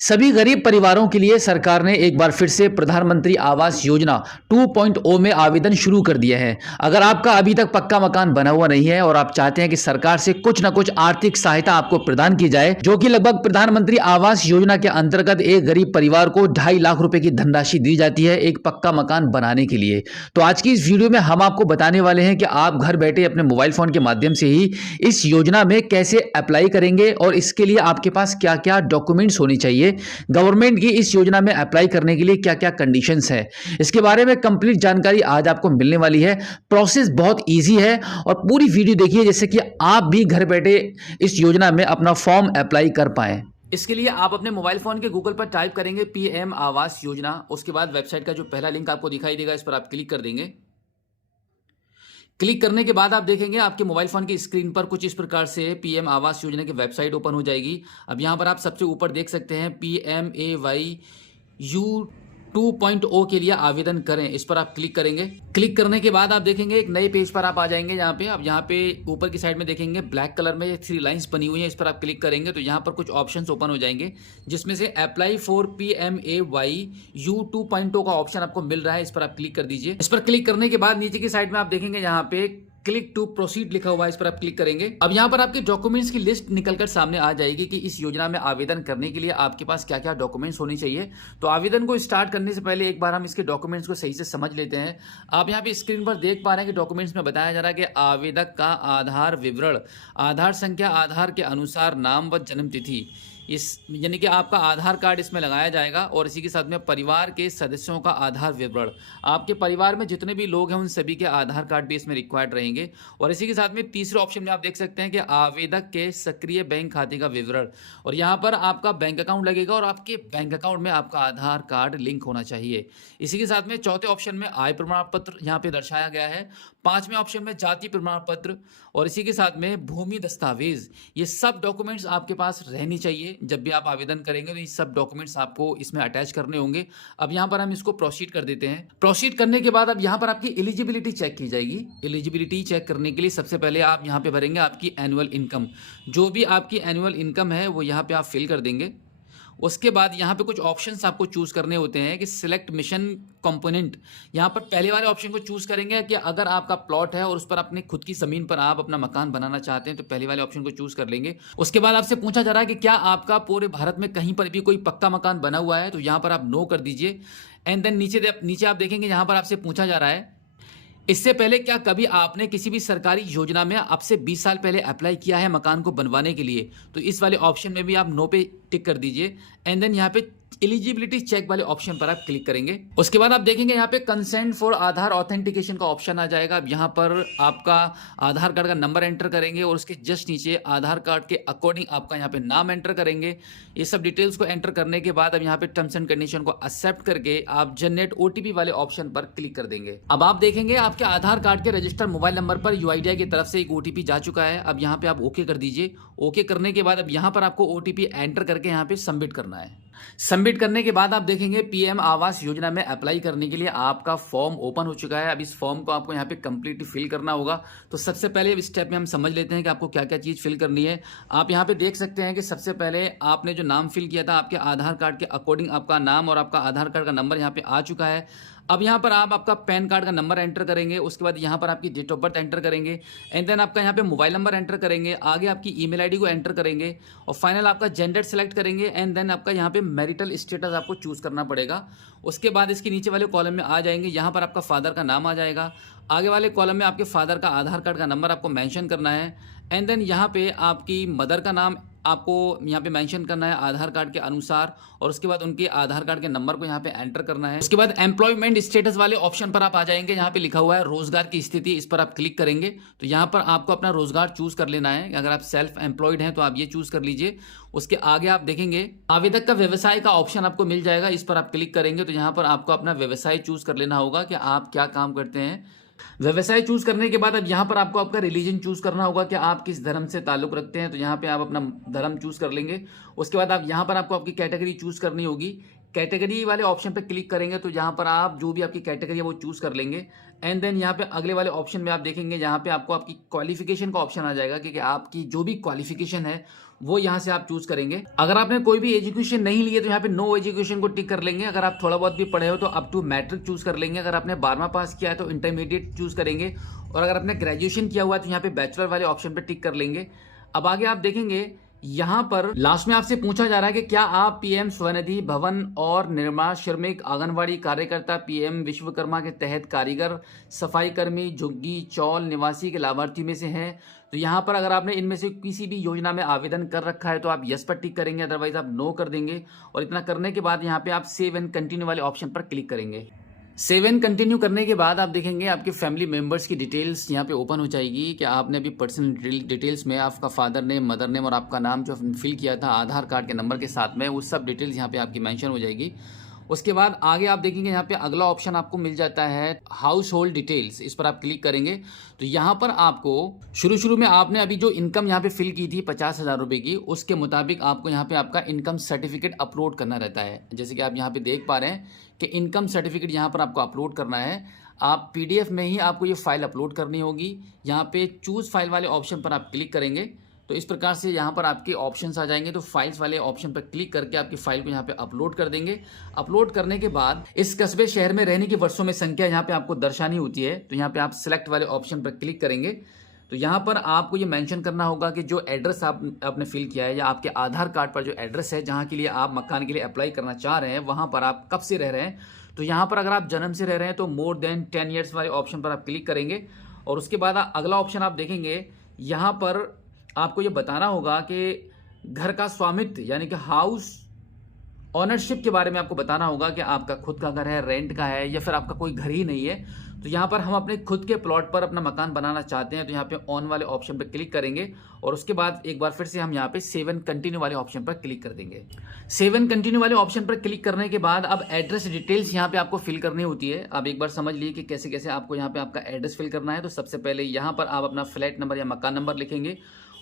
सभी गरीब परिवारों के लिए सरकार ने एक बार फिर से प्रधानमंत्री आवास योजना 2.0 में आवेदन शुरू कर दिया है। अगर आपका अभी तक पक्का मकान बना हुआ नहीं है और आप चाहते हैं कि सरकार से कुछ ना कुछ आर्थिक सहायता आपको प्रदान की जाए, जो कि लगभग प्रधानमंत्री आवास योजना के अंतर्गत एक गरीब परिवार को 2.5 लाख रुपए की धनराशि दी जाती है एक पक्का मकान बनाने के लिए। तो आज की इस वीडियो में हम आपको बताने वाले हैं कि आप घर बैठे अपने मोबाइल फोन के माध्यम से ही इस योजना में कैसे अप्लाई करेंगे और इसके लिए आपके पास क्या क्या डॉक्यूमेंट्स होने चाहिए, गवर्नमेंट की इस योजना में अप्लाई करने के लिए क्या क्या कंडीशंस है, इसके बारे में कंप्लीट जानकारी आज आपको मिलने वाली है। प्रोसेस बहुत इजी है और पूरी वीडियो देखिए जिससे कि आप भी घर बैठे इस योजना में अपना फॉर्म अप्लाई कर पाए। इसके लिए आप अपने मोबाइल फोन के गूगल पर टाइप करेंगे पीएम आवास योजना। उसके बाद वेबसाइट का जो पहला लिंक आपको दिखाई देगा इस पर आप क्लिक कर देंगे। क्लिक करने के बाद आप देखेंगे आपके मोबाइल फोन की स्क्रीन पर कुछ इस प्रकार से पीएम आवास योजना की वेबसाइट ओपन हो जाएगी। अब यहां पर आप सबसे ऊपर देख सकते हैं PMAYU 2.0 के लिए आवेदन करें, इस पर आप क्लिक करेंगे। क्लिक करने के बाद आप देखेंगे एक नए पेज पर आप आ जाएंगे। यहाँ पे ऊपर की साइड में देखेंगे ब्लैक कलर में 3 लाइंस बनी हुई हैं, इस पर आप क्लिक करेंगे तो यहाँ पर कुछ ऑप्शंस ओपन हो जाएंगे जिसमें से अप्लाई फॉर PMAYU 2.0 का ऑप्शन आपको मिल रहा है, इस पर आप क्लिक कर दीजिए। इस पर क्लिक करने के बाद नीचे की साइड में आप देखेंगे यहाँ पे क्लिक टू प्रोसीड लिखा हुआ है, इस पर आप क्लिक करेंगे। अब यहाँ पर आपके डॉक्यूमेंट्स की लिस्ट निकलकर सामने आ जाएगी कि इस योजना में आवेदन करने के लिए आपके पास क्या क्या डॉक्यूमेंट्स होने चाहिए। तो आवेदन को स्टार्ट करने से पहले एक बार हम इसके डॉक्यूमेंट्स को सही से समझ लेते हैं। आप यहाँ पे स्क्रीन पर देख पा रहे हैं कि डॉक्यूमेंट्स में बताया जा रहा है कि आवेदक का आधार विवरण, आधार संख्या, आधार के अनुसार नाम व जन्म तिथि, इस यानी कि आपका आधार कार्ड इसमें लगाया जाएगा और इसी के साथ में परिवार के सदस्यों का आधार विवरण, आपके परिवार में जितने भी लोग हैं उन सभी के आधार कार्ड भी इसमें रिक्वायर्ड रहेंगे। और इसी के साथ में तीसरे ऑप्शन में आप देख सकते हैं कि आवेदक के सक्रिय बैंक खाते का विवरण, और यहाँ पर आपका बैंक अकाउंट लगेगा और आपके बैंक अकाउंट में आपका आधार कार्ड लिंक होना चाहिए। इसी के साथ में चौथे ऑप्शन में आय प्रमाण पत्र यहाँ पे दर्शाया गया है। पांचवें ऑप्शन में जाति प्रमाण पत्र और इसी के साथ में भूमि दस्तावेज, ये सब डॉक्यूमेंट्स आपके पास रहनी चाहिए। जब भी आप आवेदन करेंगे तो ये सब डॉक्यूमेंट्स आपको इसमें अटैच करने होंगे। अब यहाँ पर हम इसको प्रोसीड कर देते हैं। प्रोसीड करने के बाद अब यहाँ पर आपकी एलिजिबिलिटी चेक की जाएगी। एलिजिबिलिटी चेक करने के लिए सबसे पहले आप यहाँ पे भरेंगे आपकी एनुअल इनकम, जो भी आपकी एनुअल इनकम है वो यहाँ पे आप फिल कर देंगे। उसके बाद यहाँ पे कुछ ऑप्शंस आपको चूज करने होते हैं कि सिलेक्ट मिशन कंपोनेंट। यहाँ पर पहले वाले ऑप्शन को चूज करेंगे कि अगर आपका प्लॉट है और उस पर अपने खुद की जमीन पर आप अपना मकान बनाना चाहते हैं तो पहले वाले ऑप्शन को चूज कर लेंगे। उसके बाद आपसे पूछा जा रहा है कि क्या आपका पूरे भारत में कहीं पर भी कोई पक्का मकान बना हुआ है, तो यहाँ पर आप नो कर दीजिए। एंड देन नीचे आप देखेंगे यहाँ पर आपसे पूछा जा रहा है इससे पहले क्या कभी आपने किसी भी सरकारी योजना में अब से 20 साल पहले अप्लाई किया है मकान को बनवाने के लिए, तो इस वाले ऑप्शन में भी आप नो पे टिक कर दीजिए। एंड देन यहाँ पे एलिजिबिलिटी चेक वाले ऑप्शन पर आप क्लिक करेंगे। उसके बाद आप देखेंगे यहाँ पे कंसेंट फॉर आधार ऑथेंटिकेशन का ऑप्शन आ जाएगा। अब यहाँ पर आपका आधार कार्ड का नंबर एंटर करेंगे और उसके जस्ट नीचे आधार कार्ड के अकॉर्डिंग आपका यहाँ पे नाम एंटर करेंगे। ये सब डिटेल्स को एंटर करने के बाद अब यहाँ पे टर्म्स एंड कंडीशन को एक्सेप्ट करके आप जनरेट ओटीपी वाले ऑप्शन पर क्लिक कर देंगे। अब आप देखेंगे आपके आधार कार्ड के रजिस्टर्ड मोबाइल नंबर पर यूआईडीआई की तरफ से एक ओटीपी जा चुका है। अब यहाँ पे आप ओके कर दीजिए। ओके करने के बाद अब यहाँ पर आपको ओटीपी एंटर करके यहाँ पे सबमिट करना है। सबमिट करने के बाद आप देखेंगे पीएम आवास योजना में अप्लाई करने के लिए आपका फॉर्म ओपन हो चुका है। अब इस फॉर्म को आपको यहाँ पे कंप्लीटली फिल करना होगा। तो सबसे पहले इस स्टेप में हम समझ लेते हैं कि आपको क्या क्या चीज़ फिल करनी है। आप यहाँ पे देख सकते हैं कि सबसे पहले आपने जो नाम फिल किया था आपके आधार कार्ड के अकॉर्डिंग आपका नाम और आपका आधार कार्ड का नंबर यहाँ पे आ चुका है। अब यहाँ पर आप आपका पैन कार्ड का नंबर एंटर करेंगे। उसके बाद यहाँ पर आपकी डेट ऑफ बर्थ एंटर करेंगे। एंड देन आपका यहाँ पे मोबाइल नंबर एंटर करेंगे। आगे आपकी ईमेल आईडी को एंटर करेंगे और फाइनल आपका जेंडर सेलेक्ट करेंगे। एंड देन आपका यहाँ पे मैरिटल स्टेटस आपको चूज करना पड़ेगा। उसके बाद इसके नीचे वाले कॉलम में आ जाएंगे, यहाँ पर आपका फादर का नाम आ जाएगा। आगे वाले कॉलम में आपके फादर का आधार कार्ड का नंबर आपको मेंशन करना है। एंड देन यहाँ पे आपकी मदर का नाम आपको यहाँ पे मेंशन करना है आधार कार्ड के अनुसार और उसके बाद उनके आधार कार्ड के नंबर को यहाँ पे एंटर करना है। उसके बाद एम्प्लॉयमेंट स्टेटस वाले ऑप्शन पर आप आ जाएंगे। यहाँ पे लिखा हुआ है रोजगार की स्थिति, इस पर आप क्लिक करेंगे तो यहाँ पर आपको अपना रोजगार चूज कर लेना है। अगर आप सेल्फ एम्प्लॉयड हैं तो आप ये चूज कर लीजिए। उसके आगे आप देखेंगे आवेदक का व्यवसाय का ऑप्शन आपको मिल जाएगा, इस पर आप क्लिक करेंगे तो यहाँ पर आपको अपना व्यवसाय चूज कर लेना होगा कि आप क्या काम करते हैं। व्यवसाय चूज करने के बाद अब यहाँ पर आपको आपका रिलीजन चूज करना होगा कि आप किस धर्म से ताल्लुक रखते हैं, तो यहाँ पे आप अपना धर्म चूज कर लेंगे। उसके बाद आप यहाँ पर आपको आपकी कैटेगरी चूज करनी होगी। कैटेगरी वाले ऑप्शन पे क्लिक करेंगे तो यहाँ पर आप जो भी आपकी कैटेगरी है वो चूज कर लेंगे। एंड देन यहाँ पे अगले वाले ऑप्शन में आप देखेंगे यहाँ पे आपको आपकी क्वालिफिकेशन का ऑप्शन आ जाएगा कि आपकी जो भी क्वालिफिकेशन है वो यहाँ से आप चूज करेंगे। अगर आपने कोई भी एजुकेशन नहीं ली है तो यहाँ पे नो एजुकेशन को टिक कर लेंगे। अगर आप थोड़ा बहुत भी पढ़े हो तो अप टू मैट्रिक चूज कर लेंगे। अगर आपने 12वां पास किया है तो इंटरमीडिएट चूज करेंगे। और अगर आपने ग्रेजुएशन किया हुआ है तो यहाँ पे बैचलर वाले ऑप्शन पे टिक कर लेंगे। अब आगे आप देखेंगे यहाँ पर लास्ट में आपसे पूछा जा रहा है कि क्या आप पीएम स्वनिधि भवन और निर्माण श्रमिक आंगनवाड़ी कार्यकर्ता, पीएम विश्वकर्मा के तहत कारीगर, सफाई कर्मी, झुग्गी चौल निवासी के लाभार्थी में से हैं। तो यहाँ पर अगर आपने इनमें से किसी भी योजना में आवेदन कर रखा है तो आप यस पर टिक करेंगे, अदरवाइज आप नो कर देंगे। और इतना करने के बाद यहाँ पे आप सेव एंड कंटिन्यू वाले ऑप्शन पर क्लिक करेंगे। सेव एंड कंटिन्यू करने के बाद आप देखेंगे आपके फैमिली मेंबर्स की डिटेल्स यहाँ पे ओपन हो जाएगी कि आपने अभी पर्सनल डिटेल्स में आपका फादर नेम, मदर नेम और आपका नाम जो फिल किया था आधार कार्ड के नंबर के साथ में, वो सब डिटेल्स यहाँ पे आपकी मेंशन हो जाएगी। उसके बाद आगे आप देखेंगे यहाँ पे अगला ऑप्शन आपको मिल जाता है हाउस होल्ड डिटेल्स। इस पर आप क्लिक करेंगे तो यहाँ पर आपको शुरू में आपने अभी जो इनकम यहाँ पे फिल की थी 50,000 रुपये की, उसके मुताबिक आपको यहाँ पे आपका इनकम सर्टिफिकेट अपलोड करना रहता है। जैसे कि आप यहाँ पे देख पा रहे हैं कि इनकम सर्टिफिकेट यहाँ पर आपको अपलोड करना है। आप PDF में ही आपको ये फाइल अपलोड करनी होगी। यहाँ पे चूज फाइल वाले ऑप्शन पर आप क्लिक करेंगे तो इस प्रकार से यहाँ पर आपके ऑप्शंस आ जाएंगे। तो फाइल्स वाले ऑप्शन पर क्लिक करके आपकी फाइल को यहाँ पे अपलोड कर देंगे। अपलोड करने के बाद इस कस्बे शहर में रहने की वर्षों में संख्या यहाँ पे आपको दर्शानी होती है। तो यहाँ पे आप सिलेक्ट वाले ऑप्शन पर क्लिक करेंगे तो यहाँ पर आपको ये मेंशन करना होगा कि जो एड्रेस आपने फिल किया है या आपके आधार कार्ड पर जो एड्रेस है जहाँ के लिए आप मकान के लिए अप्लाई करना चाह रहे हैं वहाँ पर आप कब से रह रहे हैं। तो यहाँ पर अगर आप जन्म से रह रहे हैं तो मोर देन 10 ईयर्स वाले ऑप्शन पर आप क्लिक करेंगे। और उसके बाद अगला ऑप्शन आप देखेंगे यहाँ पर आपको ये बताना होगा कि घर का स्वामित्व यानी कि हाउस ऑनरशिप के बारे में आपको बताना होगा कि आपका खुद का घर है, रेंट का है या फिर आपका कोई घर ही नहीं है। तो यहाँ पर हम अपने खुद के प्लॉट पर अपना मकान बनाना चाहते हैं तो यहाँ पे ऑन वाले ऑप्शन पर क्लिक करेंगे। और उसके बाद एक बार फिर से हम यहाँ पे सेव एंड कंटिन्यू वाले ऑप्शन पर क्लिक कर देंगे। सेव एंड कंटिन्यू वाले ऑप्शन पर क्लिक करने के बाद अब एड्रेस डिटेल्स यहाँ पे आपको फिल करनी होती है। आप एक बार समझ लीजिए कि कैसे कैसे आपको यहाँ पे आपका एड्रेस फिल करना है। तो सबसे पहले यहाँ पर आप अपना फ्लैट नंबर या मकान नंबर लिखेंगे।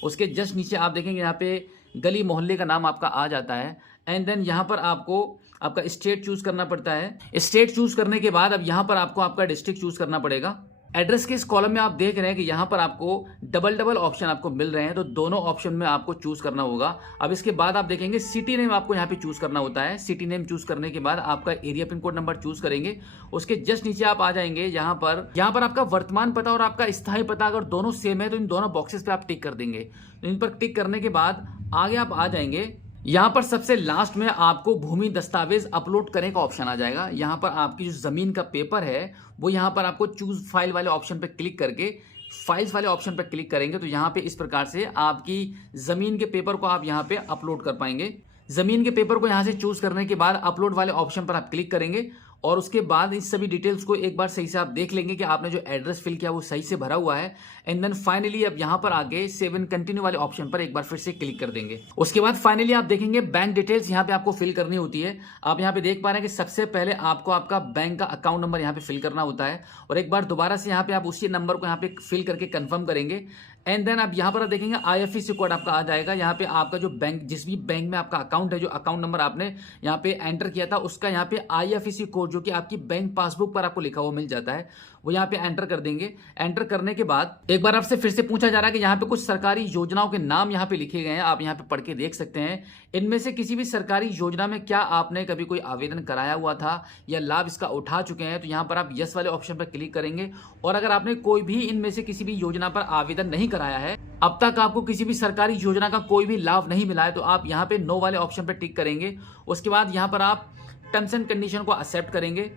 उसके जस्ट नीचे आप देखेंगे यहाँ पे गली मोहल्ले का नाम आपका आ जाता है। एंड देन यहाँ पर आपको आपका स्टेट चूज करना पड़ता है। स्टेट चूज करने के बाद अब यहाँ पर आपको आपका डिस्ट्रिक्ट चूज करना पड़ेगा। एड्रेस के इस कॉलम में आप देख रहे हैं कि यहाँ पर आपको डबल ऑप्शन आपको मिल रहे हैं। तो दोनों ऑप्शन में आपको चूज करना होगा। अब इसके बाद आप देखेंगे सिटी नेम आपको यहाँ पे चूज करना होता है। सिटी नेम चूज करने के बाद आपका area pin code number choose करेंगे। उसके जस्ट नीचे आप आ जाएंगे यहाँ पर आपका वर्तमान पता और आपका स्थायी पता अगर दोनों सेम है तो इन दोनों बॉक्सेस पे आप टिक कर देंगे। तो इन पर टिक करने के बाद आगे आप आ जाएंगे। यहाँ पर सबसे लास्ट में आपको भूमि दस्तावेज अपलोड करने का ऑप्शन आ जाएगा। यहाँ पर आपकी जो जमीन का पेपर है वो यहाँ पर आपको चूज फाइल वाले ऑप्शन पर क्लिक करके फाइल्स वाले ऑप्शन पर क्लिक करेंगे। तो यहाँ पे इस प्रकार से आपकी जमीन के पेपर को आप यहाँ पे अपलोड कर पाएंगे। जमीन के पेपर को यहाँ से चूज करने के बाद अपलोड वाले ऑप्शन पर आप क्लिक करेंगे और उसके बाद इस सभी डिटेल्स को एक बार सही से आप देख लेंगे कि आपने जो एड्रेस फिल किया वो सही से भरा हुआ है। एंड देन फाइनली अब यहाँ पर आगे सेव एंड कंटिन्यू वाले ऑप्शन पर एक बार फिर से क्लिक कर देंगे। उसके बाद फाइनली आप देखेंगे बैंक डिटेल्स यहाँ पे आपको फिल करनी होती है। आप यहाँ पे देख पा रहे हैं कि सबसे पहले आपको आपका बैंक का अकाउंट नंबर यहाँ पे फिल करना होता है और एक बार दोबारा से यहाँ पे आप उसी नंबर को यहाँ पे फिल करके कंफर्म करेंगे। एंड देन आप यहाँ पर देखेंगे IFSC कोड आपका आ जाएगा। यहाँ पे आपका जो बैंक जिस भी बैंक में आपका अकाउंट है, जो अकाउंट नंबर आपने यहाँ पे एंटर किया था उसका यहाँ पे IFSC कोड जो कि आपकी बैंक पासबुक पर आपको लिखा हुआ मिल जाता है वो यहाँ पे एंटर कर देंगे। एंटर करने के बाद एक बार आपसे फिर से पूछा जा रहा है कि यहाँ पे कुछ सरकारी योजनाओं के नाम यहाँ पे लिखे गए हैं, आप यहाँ पे पढ़ के देख सकते हैं। इनमें से किसी भी सरकारी योजना में क्या आपने कभी कोई आवेदन कराया हुआ था या लाभ इसका उठा चुके हैं, तो यहाँ पर आप यस वाले ऑप्शन पर क्लिक करेंगे। और अगर आपने कोई भी इनमें से किसी भी योजना पर आवेदन नहीं कराया है, अब तक आपको किसी भी सरकारी योजना का कोई भी लाभ नहीं मिला है, तो आप यहाँ पे नो वाले ऑप्शन पर टिक करेंगे। उसके बाद यहाँ पर आप टर्म्स एंड कंडीशन को एक्सेप्ट करेंगे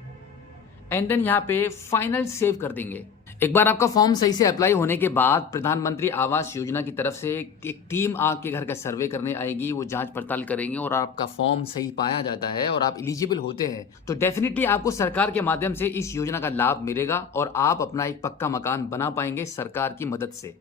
एंड देन यहाँ पे फाइनल सेव कर देंगे। एक बार आपका फॉर्म सही से अप्लाई होने के बाद प्रधानमंत्री आवास योजना की तरफ से एक टीम आपके घर का सर्वे करने आएगी। वो जांच पड़ताल करेंगे और आपका फॉर्म सही पाया जाता है और आप एलिजिबल होते हैं तो डेफिनेटली आपको सरकार के माध्यम से इस योजना का लाभ मिलेगा और आप अपना एक पक्का मकान बना पाएंगे सरकार की मदद से।